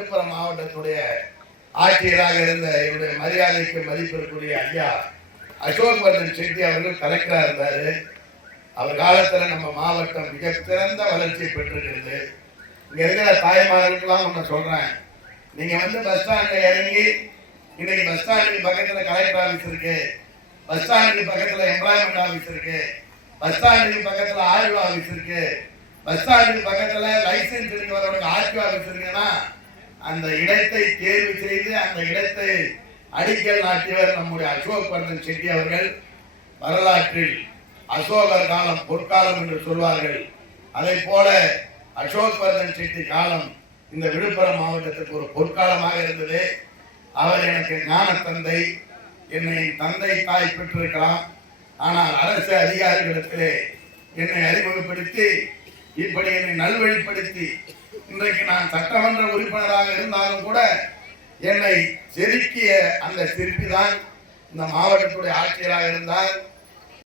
விழுப்புரம் மாவட்டத்துடைய ஆட்சியராக இருந்த என்னுடைய மரியாதைக்கு மதிப்பிற்குரிய ஐயா அசோக் வர்தன் செட்டி அவர்கள் கலெக்டராக இருந்தாரு. அவர் காலத்தில் நம்ம மாவட்டம் மிக சிறந்த வளர்ச்சி பெற்றிருக்கிறது. இங்கே இருக்கிற தாய்மார்களுக்கெல்லாம் ஒன்று சொல்கிறேன் நீங்கள் வந்து பஸ் ஸ்டாண்டில் இறங்கி இன்னைக்கு பஸ் ஸ்டாண்டுக்கு பக்கத்தில் கலெக்டர் ஆஃபீஸ் இருக்கு. பஸ் ஸ்டாண்டுக்கு பக்கத்தில் எம்ப்ளாய்மெண்ட் ஆஃபீஸ் இருக்கு. பஸ் ஸ்டாண்டுக்கு பக்கத்தில் ஆய்வு ஆஃபீஸ் இருக்கு. பஸ் ஸ்டாண்டுக்கு பக்கத்தில் லைசன்ஸ் இருக்கிறவங்களுக்கு ஆர்டிஓ ஆஃபீஸ் இருக்குன்னா அந்த இடத்தை தேர்வு செய்து அந்த இடத்தை அடிக்கல் நாட்டியவர் நம்முடைய அசோக் செட்டி அவர்கள் வரலாற்றில் அசோகர் காலம் பொற்காலம் என்று சொல்வார்கள். அதை போல அசோக் செட்டி காலம் இந்த விழுப்புரம் மாவட்டத்துக்கு ஒரு பொற்காலமாக இருந்தது. அவர் எனக்கு ஞான தந்தை என்னை தந்தை தாய் பெற்றிருக்கலாம். ஆனால் அரசு அதிகாரிகளிடத்திலே என்னை அறிமுகப்படுத்தி இப்படி என்னை நல்வழிப்படுத்தி இன்றைக்கு நான் சட்டமன்ற உறுப்பினராக இருந்தாலும் கூட என்னை செதுக்கிய அந்த சிற்பி தான் இந்த மாவட்டத்துடைய ஆட்சியராக இருந்தார்.